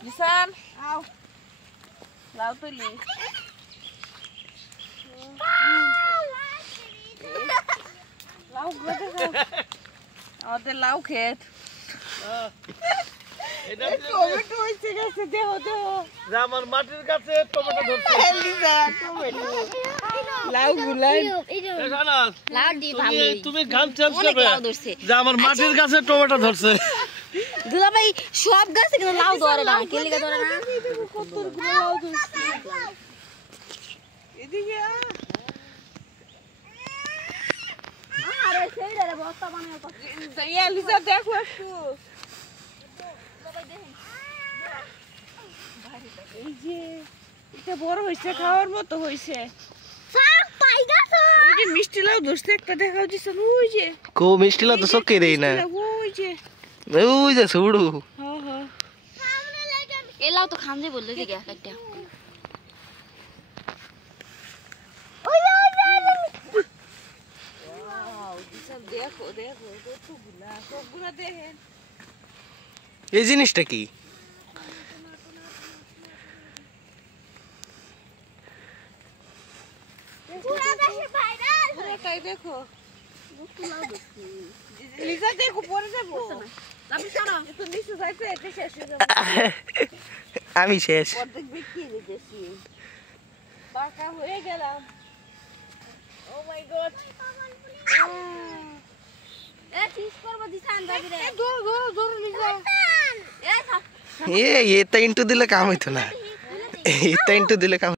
Lisan, au. Lau tuli. Lau gede kau. Ada lau khet. Tomato হইছে গাছে দেহ দেহ আমার মাটির কাছে টমেটো ধরছে লিসা টমেটো লাউ গুলাই লাউ দি ভালো তুমি গান চেঞ্জ করবে যে আমার মাটির কাছে টমেটো ধরছে দুলা ভাই সব গাছে কিন্তু লাউ ধরে না কে লিগা ধরে না কতগুলো লাউ ধরছে এদিকে আরে সেইটা রে বস্তা বানায় কত ইয়া লিসা দেখো একটু এই যে এটা বড় হইছে খাওয়ার মতো হইছে সাপ পাইগাছো ওই যে মিষ্টি লাউ ধরছে একটা দেখাও দিছেন ওই যে কো মিষ্টি লাউ তো সক্কে দেই না ওই যে ছুড়ু হ্যাঁ হ্যাঁ সামনে লাগে এলাও তো খান দে বললে দিকে একটা ওই ওয়াও দিছেন দেখো দেখো কতগুলা সবগুলা দেখেন এই জিনিসটা কি পুরা দেশে ভাইরাল পুরো তাই দেখো লিজা দেখো পরে যাবো আপনি চলো তো নিচে যাইতে এটা শেষ হয়ে যাবে আমি শেষ অর্ধেক বিক্রি দিতেছি বাঁকা হয়ে গেলাম ও মাই গড এ ঠিক করব দিছান দাবি রে ধরো ধরো ধরো লিজা এ থাক এটা ইন্টু দিলে কাম হইতো না এটা ইন্টু দিলে কাম